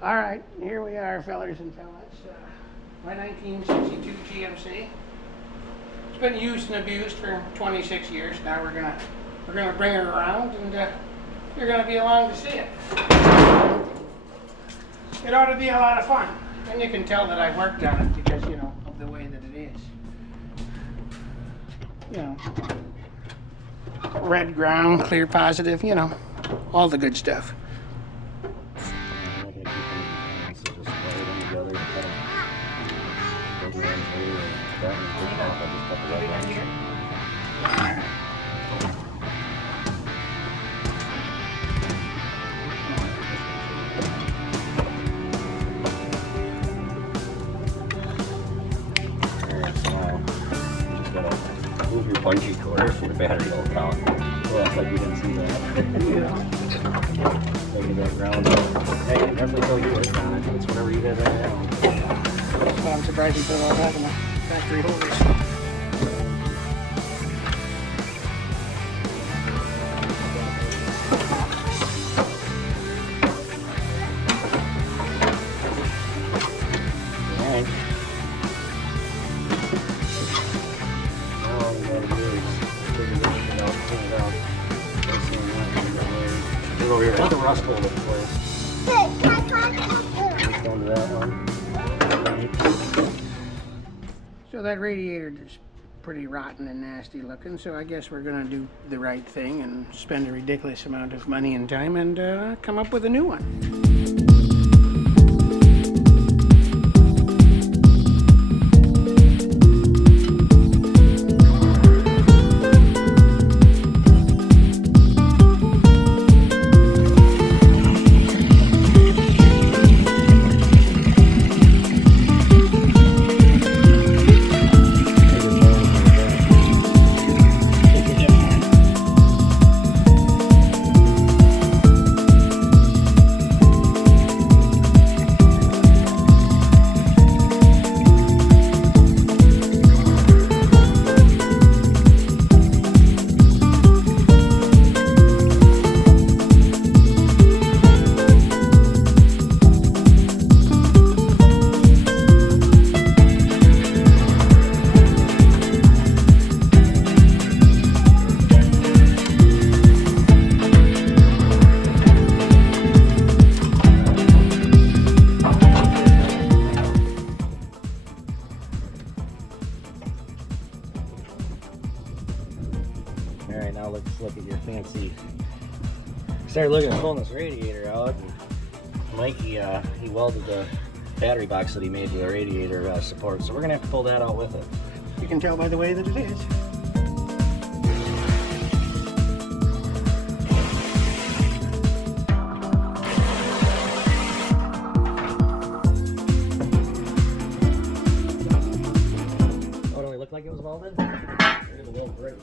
All right, here we are, fellers and fellas. My 1962 GMC. It's been used and abused for 26 years. Now we're gonna bring her around, and you're gonna be along to see it. It ought to be a lot of fun, and you can tell that I worked on it because of the way that it is. Red ground, clear positive. All the good stuff. Move your bungee cord so the battery will count. Well, that's like we didn't see that. Making that round up. Hey, definitely tell you it's on it. It's whatever you guys are now. Well, I'm surprised you put all that in the factory holders. Over here, let the rust hold it for us. Just down to that one. So that radiator is pretty rotten and nasty looking, so I guess we're gonna do the right thing and spend a ridiculous amount of money and time and come up with a new one. Alright, now let's look at your fancy. Started looking at pulling this radiator out. And Mikey, he welded the battery box that he made with the radiator support, so we're gonna have to pull that out with it. You can tell by the way that it is. Oh, don't it look like it was welded? It was great.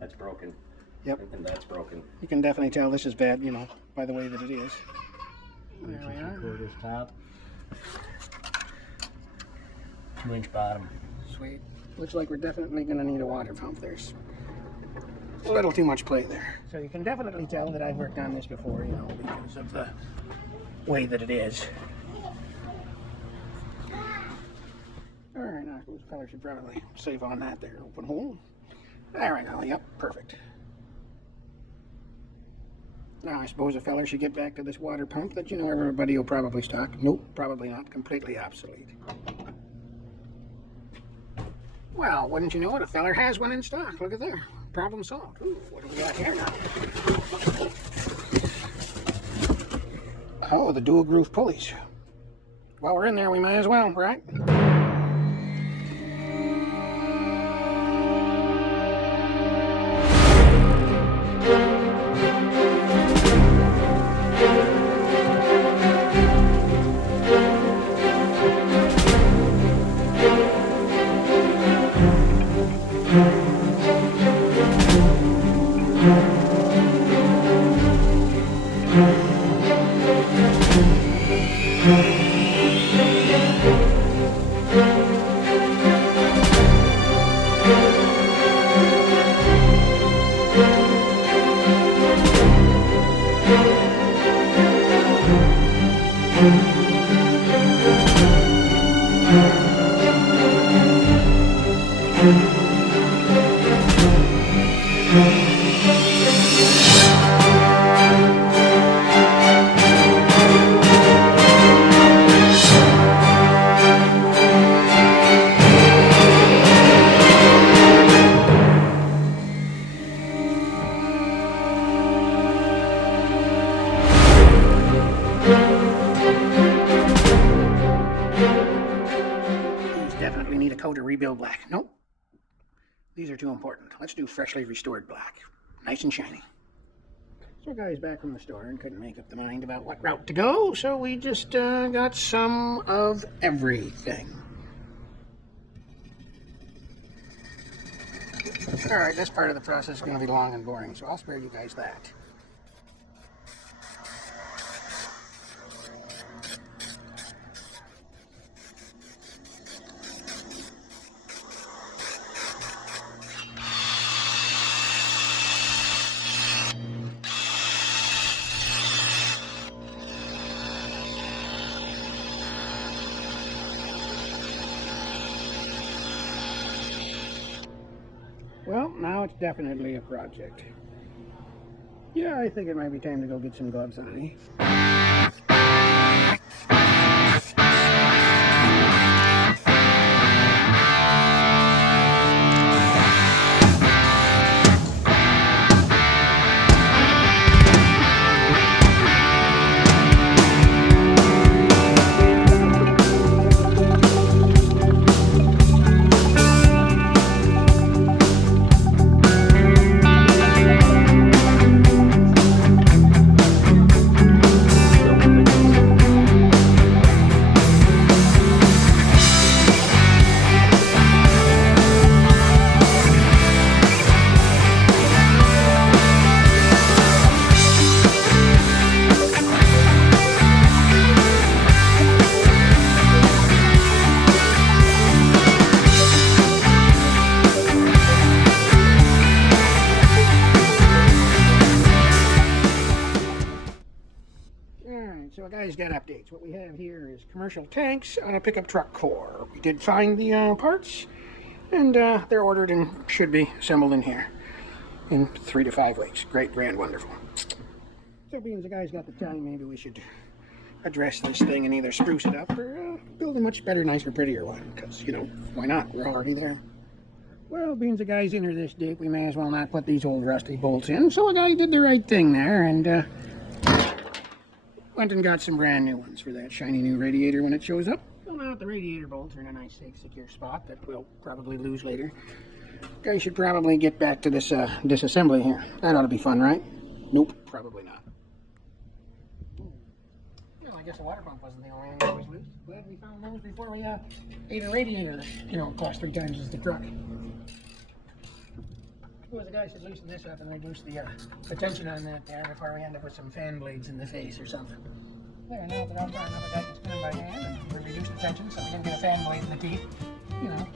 That's broken. Yep. And that's broken. You can definitely tell this is bad, by the way that it is. There we are. 3/4 top. 2-inch bottom. Sweet. Looks like we're definitely going to need a water pump. There's a little too much play there. So you can definitely tell that I've worked on this before, because of the way that it is. All right, now this fella should probably save on that there. Open hole. There we go. Yep, perfect. Now I suppose a fella should get back to this water pump that everybody will probably stock. Nope, probably not. Completely obsolete. Well, wouldn't you know it? A feller has one in stock. Look at there. Problem solved. Ooh, what do we got here now? Oh, the dual groove pulleys. While we're in there, we might as well, right? Definitely need a coat of rebuild black. Nope. These are too important. Let's do freshly restored black. Nice and shiny. So guys back from the store and couldn't make up the mind about what route to go, so we just got some of everything. Alright, this part of the process is going to be long and boring, so I'll spare you guys that. Well, now it's definitely a project. Yeah, I think it might be time to go get some gloves on. So guys, got updates. What we have here is commercial tanks on a pickup truck core. We did find the parts, and they're ordered and should be assembled in here in 3 to 5 weeks. Great, grand, wonderful. So being the guys got the time, maybe we should address this thing and either spruce it up or build a much better, nicer, prettier one. Because, you know, why not? We're already there. Well, being the guys enter this dip, we may as well not put these old rusty bolts in. So a guy did the right thing there and went and got some brand new ones for that shiny new radiator when it shows up. Well, now the radiator bolts are in a nice, safe, secure spot that we'll probably lose later. Guys should probably get back to this disassembly here. That ought to be fun, right? Nope, probably not. Well, I guess the water pump wasn't the only one that was loose. Glad we found those before we ate a radiator that, you know, cost 3 times as the truck. Suppose the guys should loosen this up and reduce the tension on that there before we end up with some fan blades in the face or something. There, now that I'm far enough, a guy can spin them by hand and we reduce the tension so we can get a fan blade in the teeth. You know.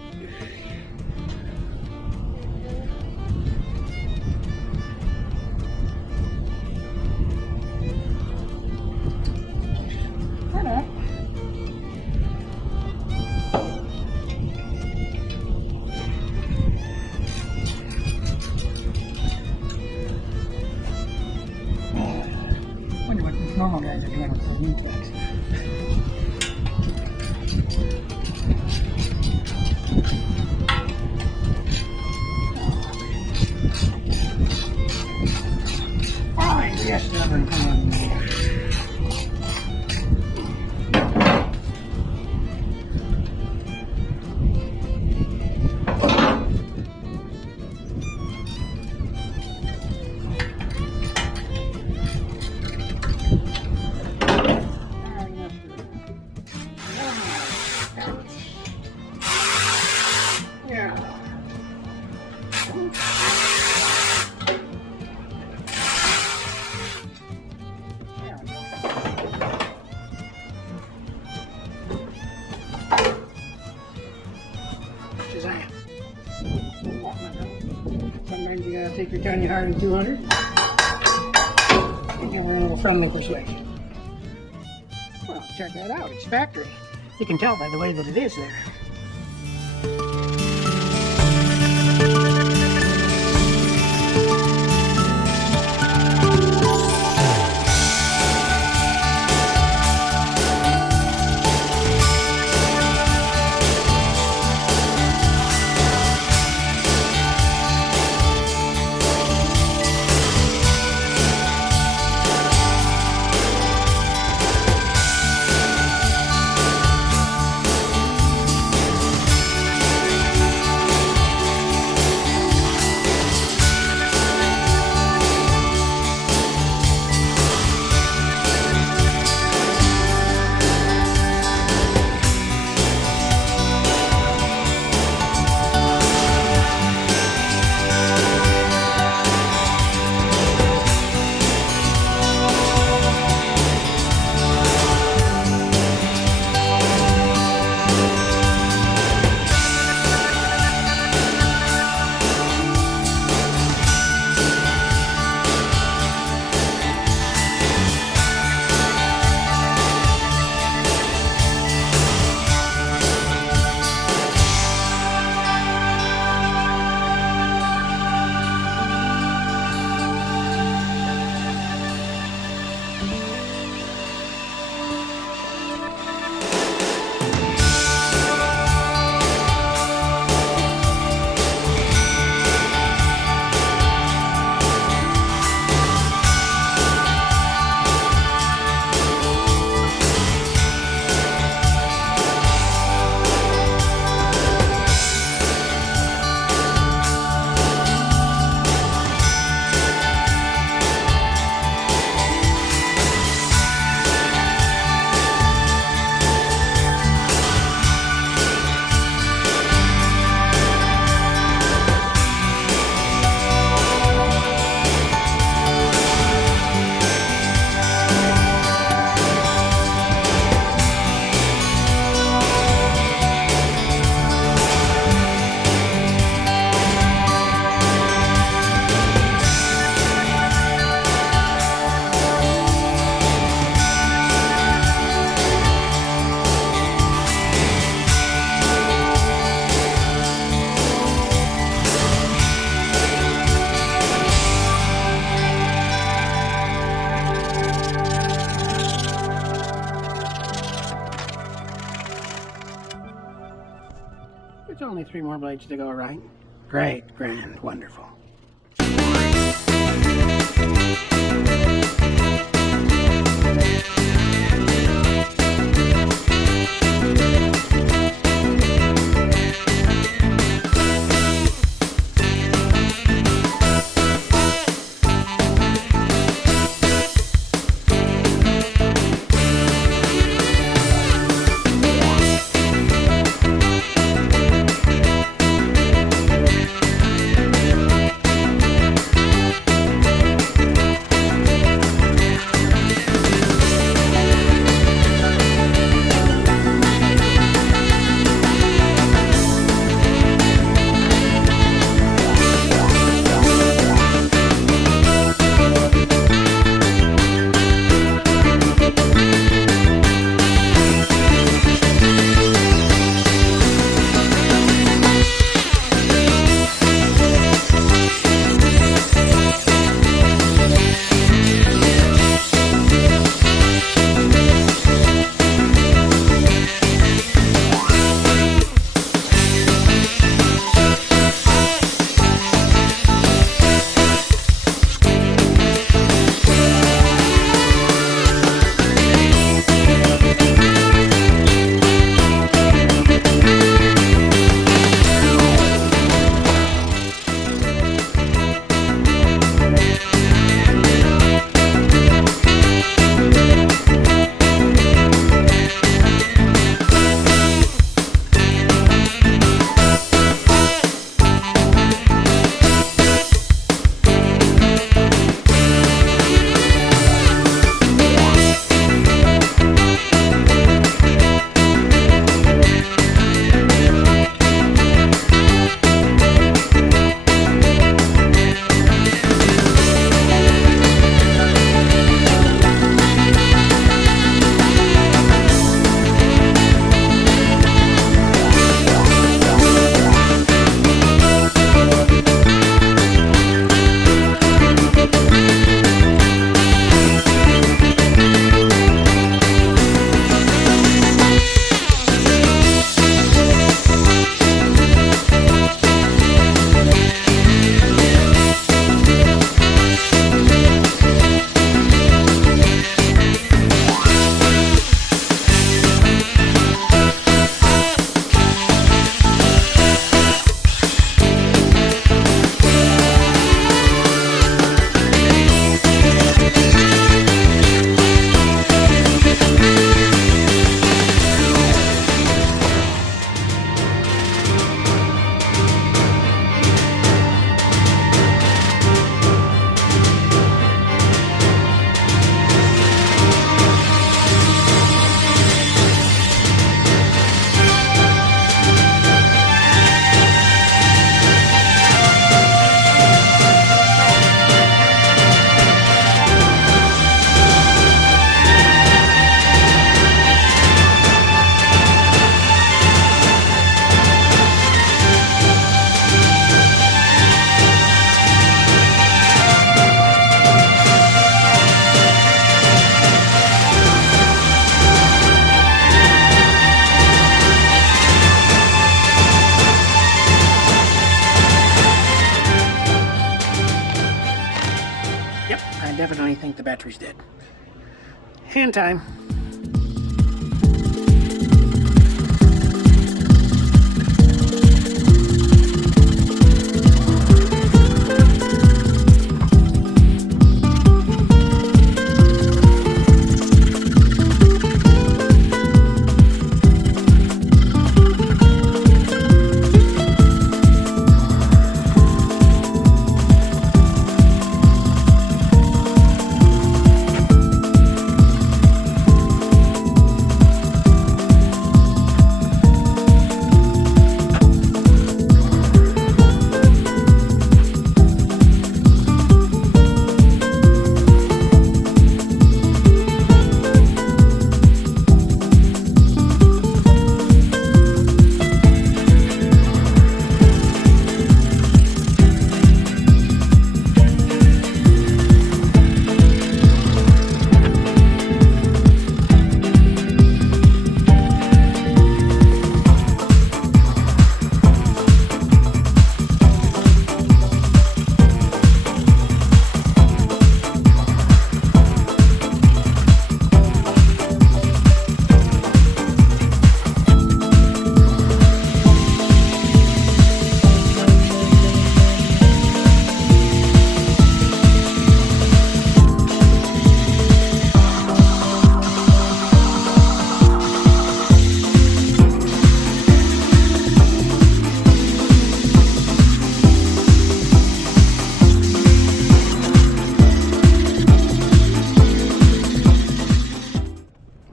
Or not. Wonder what these normal guys are doing with those new tanks. Fine, yes, stubborn, come on. as I am. Sometimes you gotta take your Tiny Harding 200 and give her a little friendly persuasion. Well, check that out. It's factory. You can tell by the way that it is there. It's only 3 more blades to go, right? Great, grand, wonderful. definitely think the battery's dead. Hand time.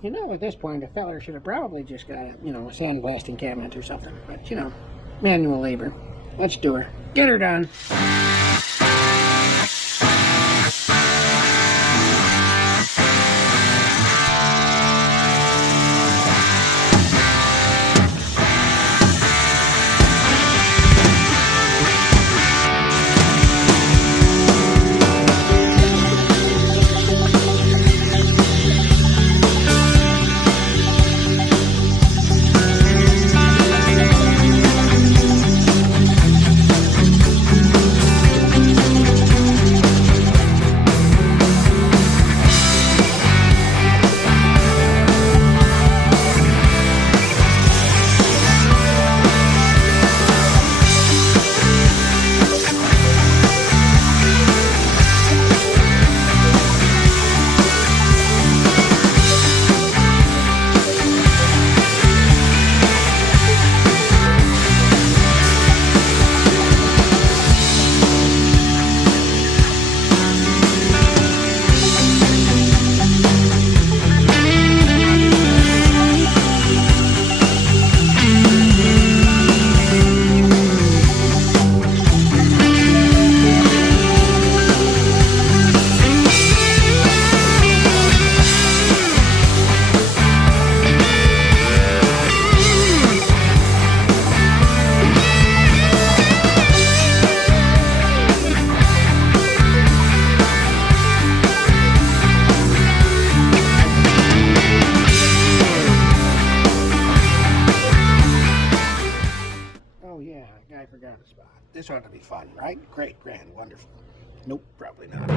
You know, at this point, a feller should have probably just got a, you know, a sandblasting cabinet or something. But, you know, manual labor. Let's do her. Get her done. I forgot a spot. This ought to be fun, right? Great, grand, wonderful. Nope, probably not.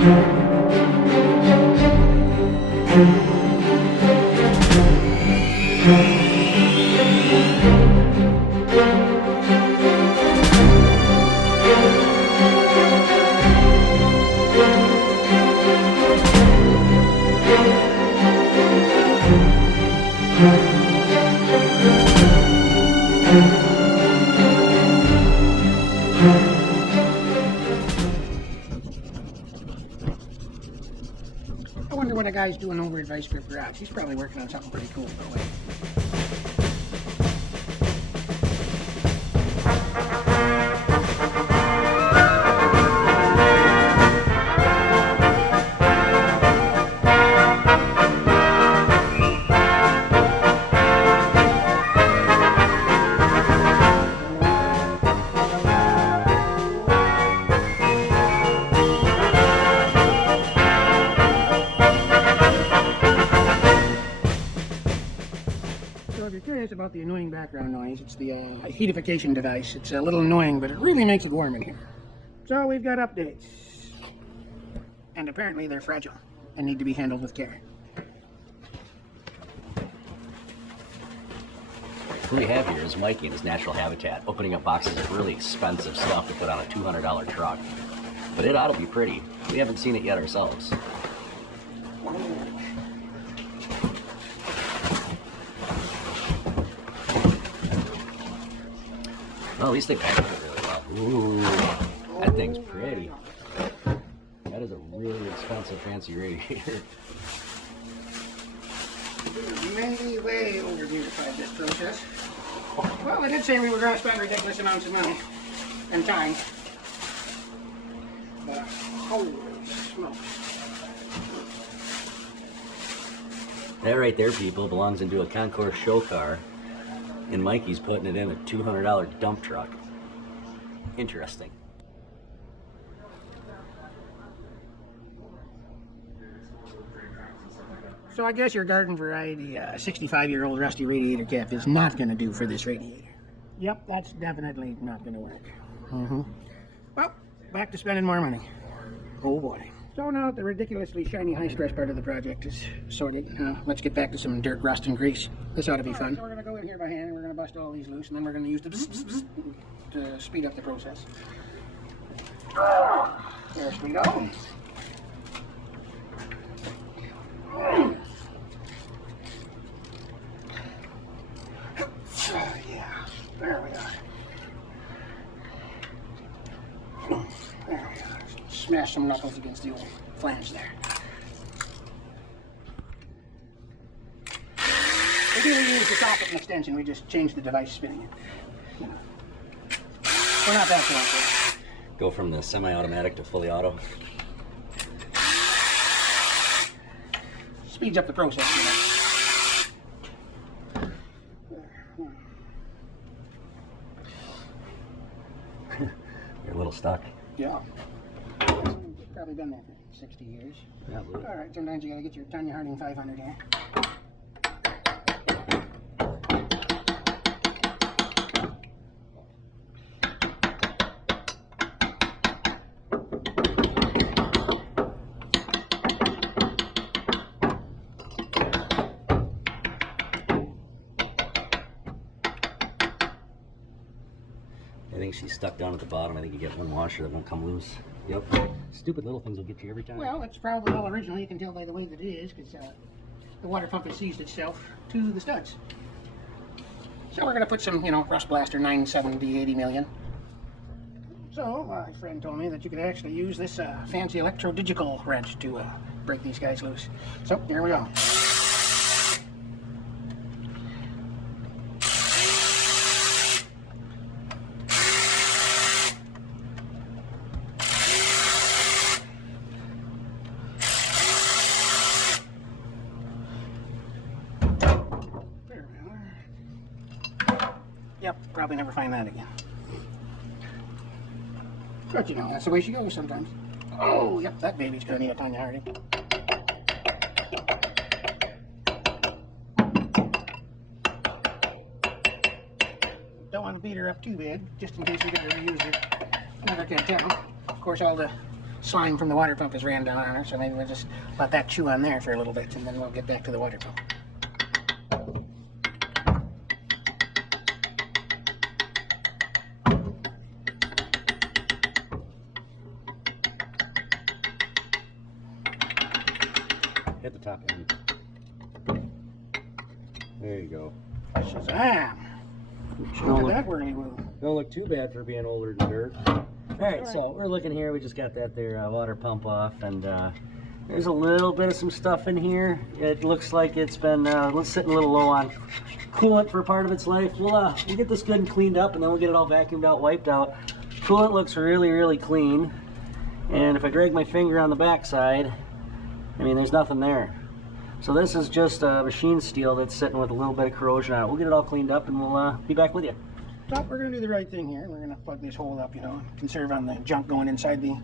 I wonder what a guy's doing over at Vice Grip Garage. He's probably working on something pretty cool, by the way. So if you're curious about the annoying background noise, it's the heatification device. It's a little annoying, but it really makes it warm in here. So we've got updates. And apparently they're fragile and need to be handled with care. What we have here is Mikey in his natural habitat, opening up boxes of really expensive stuff to put on a $200 truck. But it ought to be pretty. We haven't seen it yet ourselves. Well, at least they packaged it really well. Ooh, that thing's pretty. That is a really expensive, fancy radiator. Many way over-beautified this process. Well, I did say we were going to spend ridiculous amounts of money and time. But holy smokes. That right there, people, belongs into a concourse show car, and Mikey's putting it in a $200 dump truck. Interesting. So I guess your garden variety 65-year-old rusty radiator cap is not going to do for this radiator. Yep, that's definitely not going to work. Well, back to spending more money. Oh boy. So now that the ridiculously shiny high-stress part of the project is sorted, let's get back to some dirt, rust, and grease. This ought to be fun. So we're going to go in here by hand, and we're going to bust all these loose, and then we're going to use the bzz to speed up the process. There we go. Oh, yeah, there we are. There we are. Smash some knuckles against the old flange there. We didn't use the socket and extension, we just changed the device spinning it. We're not that fancy. Go from the semi-automatic to fully auto. Speeds up the process, you know. You're a little stuck. Yeah. It's probably been there for 60 years. Yeah, all right, sometimes you gotta get your Tanya Harding 500 here. I think she's stuck down at the bottom. I think you get one washer that won't come loose. Yep. Stupid little things will get you every time. Well, it's probably all original. You can tell by the way that it is, because the water pump has seized itself to the studs. So we're going to put some, Rust Blaster 970 80 million. So my friend told me that you could actually use this fancy electro-digital wrench to break these guys loose. So here we go. Yep, probably never find that again. But that's the way she goes sometimes. Oh, yep, that baby's gonna need a Tanya Harding. Don't want to beat her up too bad, just in case we gotta reuse her. Never can tell. Of course, all the slime from the water pump has ran down on her, so maybe we'll just let that chew on there for a little bit, and then we'll get back to the water pump. Hit the top end. There you go. Shazam! Look at that whirly woo. Don't look too bad for being older than dirt. Alright, so we're looking here. We just got that there water pump off, and there's a little bit of some stuff in here. It looks like it's been sitting a little low on coolant for part of its life. We'll get this good and cleaned up, and then we'll get it all vacuumed out, wiped out. Coolant looks really, really clean. And if I drag my finger on the back side, I mean, there's nothing there. So this is just machine steel that's sitting with a little bit of corrosion on it. We'll get it all cleaned up, and we'll be back with you. So we're going to do the right thing here. We're going to plug this hole up, you know, conserve on the junk going inside the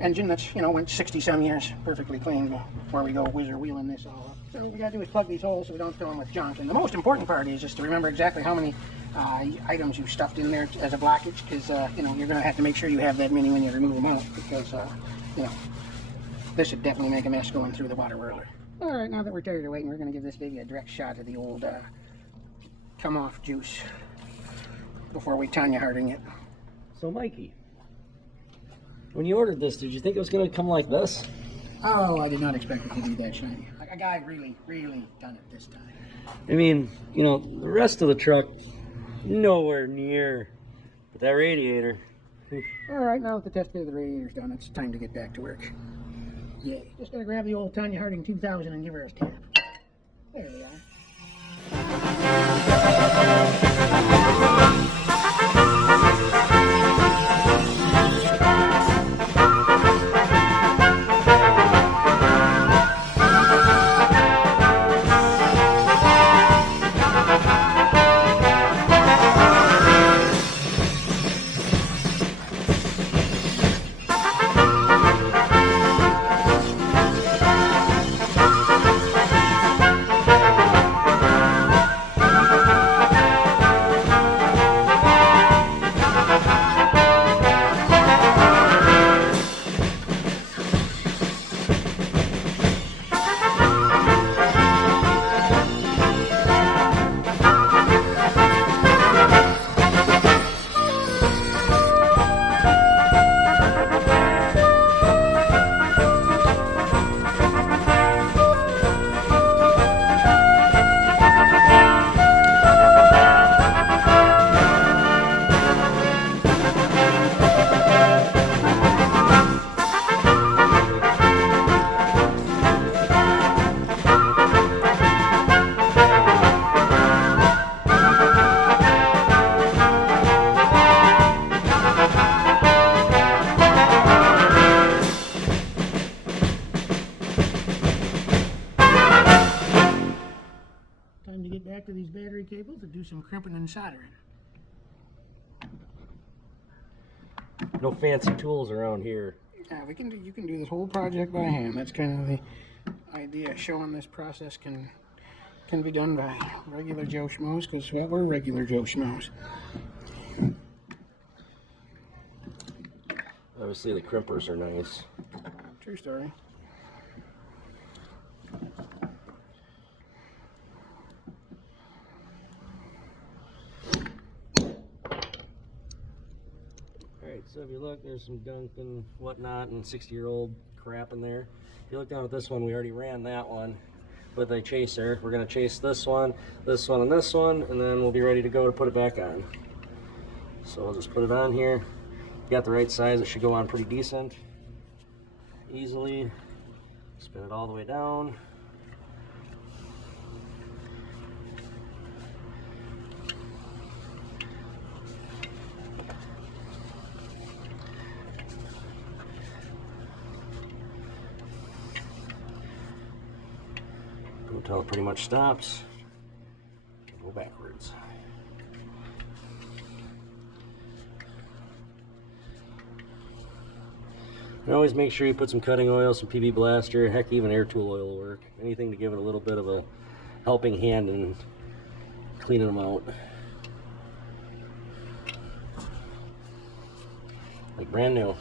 engine that's, you know, went 60-some years perfectly clean before we go whizzer wheeling this all up. So what we got to do is plug these holes so we don't fill them with junk. And the most important part is just to remember exactly how many items you've stuffed in there as a blockage, because, you know, you're going to have to make sure you have that many when you remove them out, because, you know, this should definitely make a mess going through the water whirler. All right, now that we're tired of waiting, we're going to give this baby a direct shot of the old come-off juice before we Tanya harding it. So Mikey, when you ordered this, did you think it was going to come like this? Oh, I did not expect it to be that shiny. Like a guy really, really done it this time. I mean, you know, the rest of the truck, nowhere near. But that radiator. All right, now that the test fit of the radiator's done, it's time to get back to work. Yay. Just gotta grab the old Tanya Harding 2000 and give her a tap. There we are. Time to get back to these battery cables to do some crimping and soldering. No fancy tools around here. Yeah, you can do this whole project by hand. That's kind of the idea, showing this process can be done by regular Joe Schmoes, because, well, we're regular Joe Schmoes. Obviously the crimpers are nice. True story. Alright, so if you look, there's some gunk and whatnot and 60-year-old crap in there. If you look down at this one, we already ran that one with a chaser. We're going to chase this one, and this one, and then we'll be ready to go to put it back on. So I'll just put it on here. Got the right size, it should go on pretty decent. Easily. Spin it all the way down. Until it pretty much stops. Go backwards. And always make sure you put some cutting oil, some PB Blaster, heck, even air tool oil will work. Anything to give it a little bit of a helping hand in cleaning them out. Like brand new.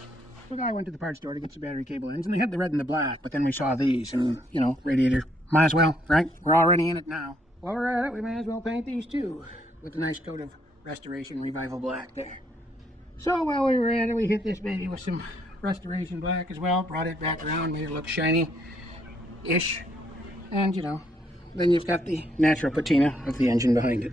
So the guy went to the parts store to get some battery cable ends, and they had the red and the black, but then we saw these, and, you know, Radiator, might as well, right? We're already in it now. While we're at it, we may as well paint these too, with a nice coat of Restoration Revival Black there. So while we were at it, we hit this baby with some Restoration Black as well, brought it back around, made it look shiny-ish, and, you know, then you've got the natural patina of the engine behind it.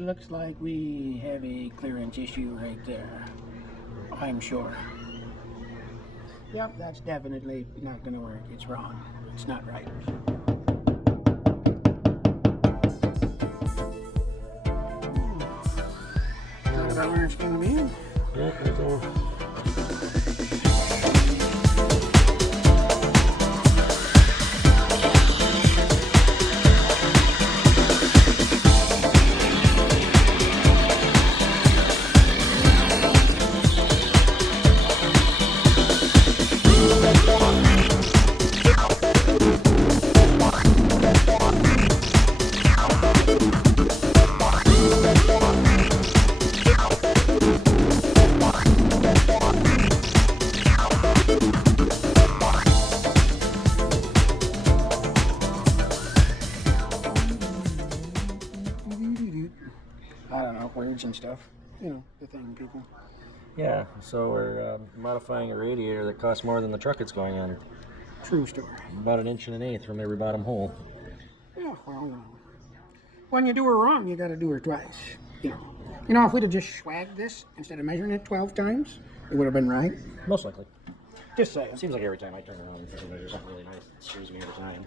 Looks like we have a clearance issue right there, I'm sure. Yep, that's definitely not going to work. It's wrong. It's not right. Thought about where it's going to be? Yeah, that's all. I don't know, words and stuff. You know, the thing, people. Yeah, so we're modifying a radiator that costs more than the truck it's going on. True story. About 1.1 from every bottom hole. Yeah, well, you know. When you do her wrong, you gotta do her twice. You know, if we'd have just swagged this instead of measuring it 12 times, it would have been right. Most likely. Just saying. Seems like every time I turn around and there's something really nice that screws me every time.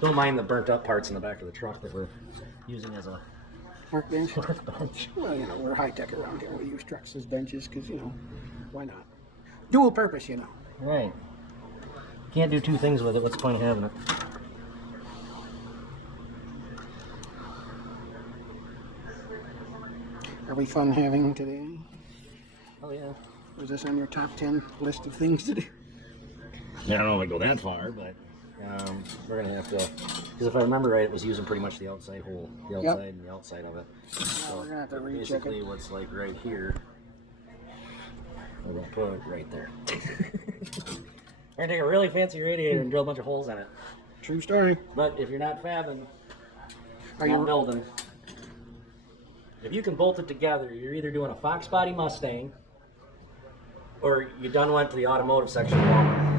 Don't mind the burnt up parts in the back of the truck that we're using as a Workbench? workbench. Well, you know, we're high-tech around here. We use trucks as benches because, you know, why not? Dual purpose, you know. Right. Can't do two things with it. What's the point of having it? Probably fun having today. Oh yeah. Was this on your top 10 list of things to do? I don't know if I go that far, but we're gonna have to. Because if I remember right, it was using pretty much the outside hole, the outside and the outside of it. So we're gonna have to recheck basically, it. what's like right here, we're gonna put it right there. We're gonna take a really fancy radiator and drill a bunch of holes in it. True story. But if you're not fabbing, Are not you building, if you can bolt it together, you're either doing a Fox body Mustang, or you done went to the automotive section of Walmart.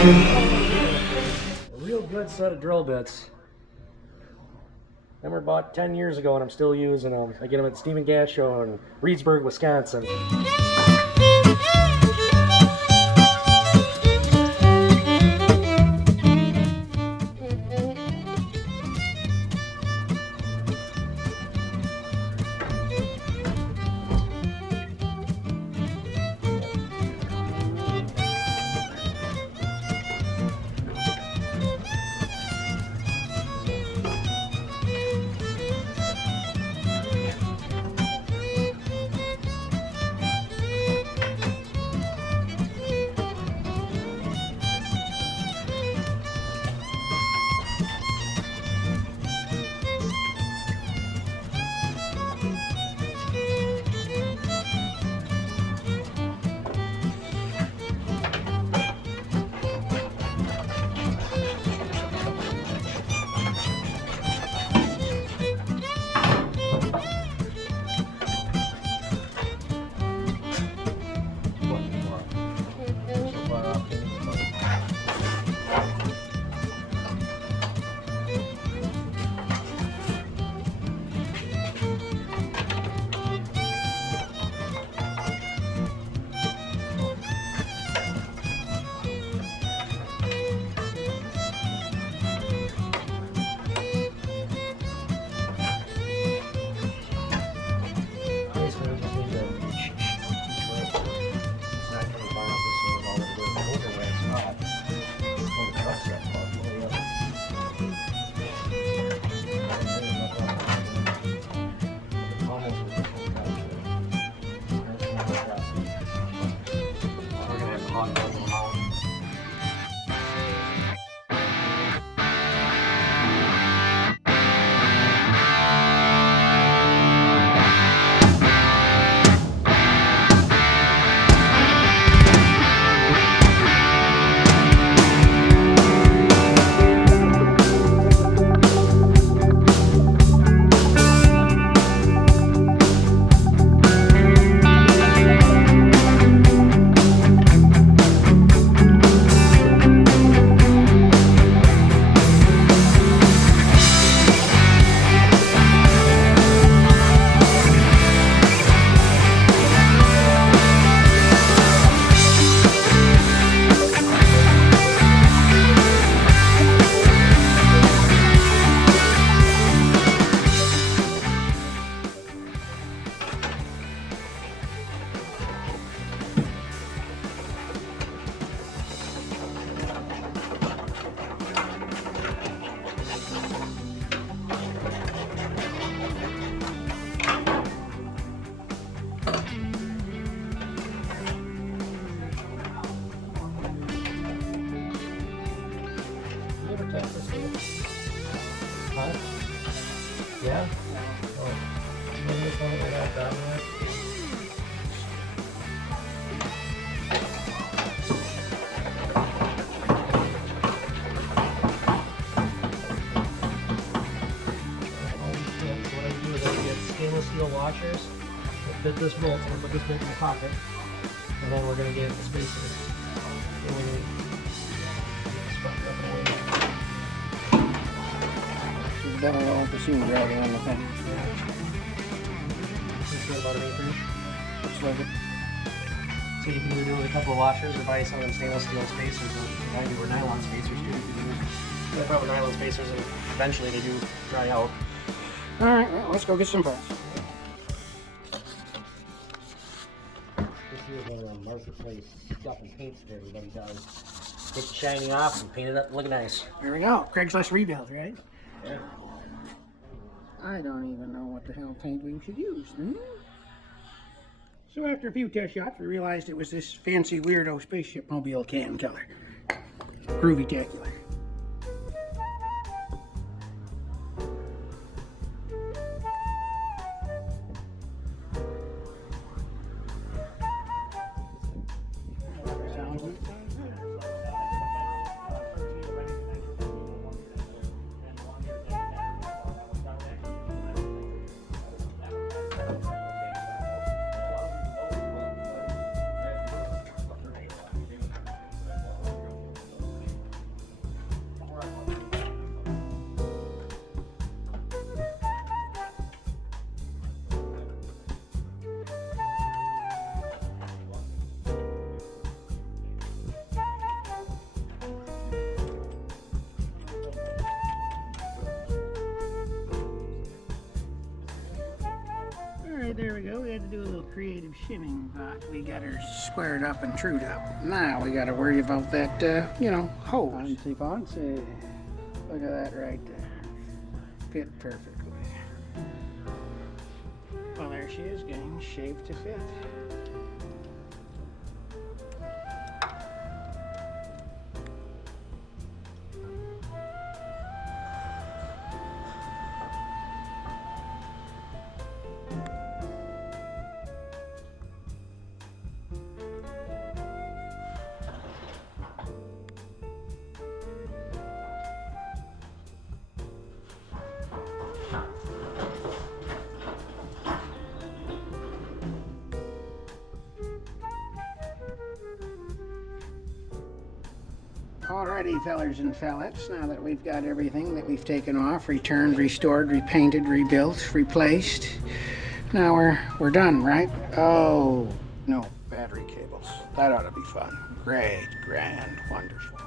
A real good set of drill bits. Them were bought 10 years ago and I'm still using them. I get them at the Steam and Gas Show in Reedsburg, Wisconsin. ever test this one? Huh? Yeah? Oh. Maybe it's one I got done with. What I do is I get stainless steel washers that fit this bolt. I'm going to put this bolt in the pocket. And then we're going to get the spacer. And we're going to get this fucker up and away. She's got a little machine dragging on the thing. Yeah. It's got about an 1/8 inch. Looks like it. So you can either do with a couple of washers or buy some of them stainless steel spacers or nylon spacers too. You can do probably nylon spacers and eventually they do dry out. Alright, well, let's go get some parts. This here's a marketplace stuff and paints that everybody does. Get shiny off and paint it up, look nice. There we go. Craigslist rebuild, right? Yeah. I don't even know what the hell paint we should use. So after a few test shots, we realized it was this fancy weirdo spaceship mobile can color. Groovy-tacular. Sounds good. Alright, there we go. We had to do a little creative shimming, but we got her squared up and trued up. Now we got to worry about that, hose. Fancy. Look at that right there. Fit perfectly. Well, there she is, getting shaped to fit. Alrighty, fellers and fellettes, now that we've got everything that we've taken off, returned, restored, repainted, rebuilt, replaced, now we're done, right? Oh, no, battery cables. That ought to be fun. Great, grand, wonderful.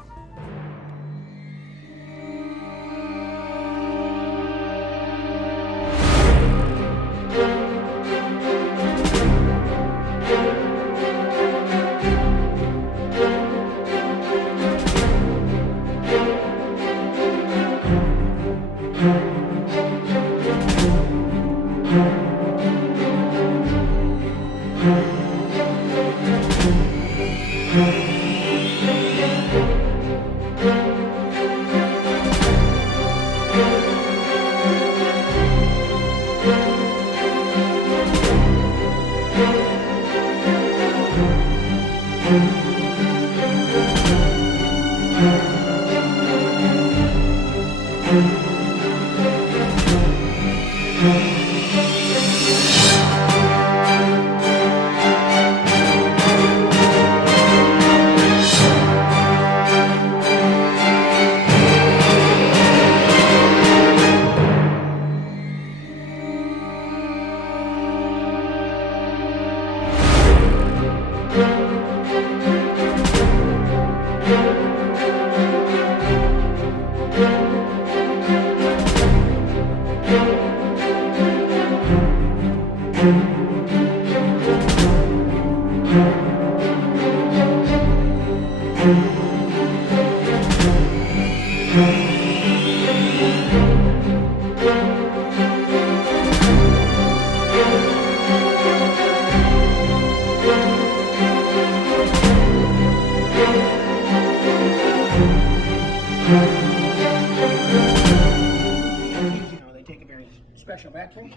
special vacuum.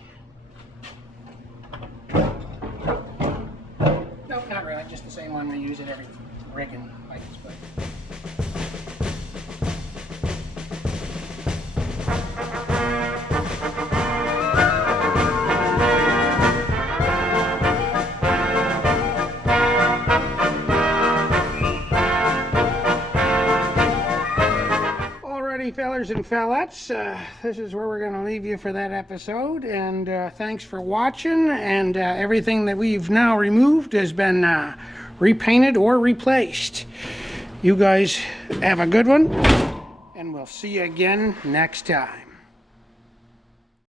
Nope, not really. Just the same one we use at every rig and license plate. Fellers and fellettes, this is where we're going to leave you for that episode, and thanks for watching. And everything that we've now removed has been repainted or replaced. You guys have a good one, and we'll see you again next time.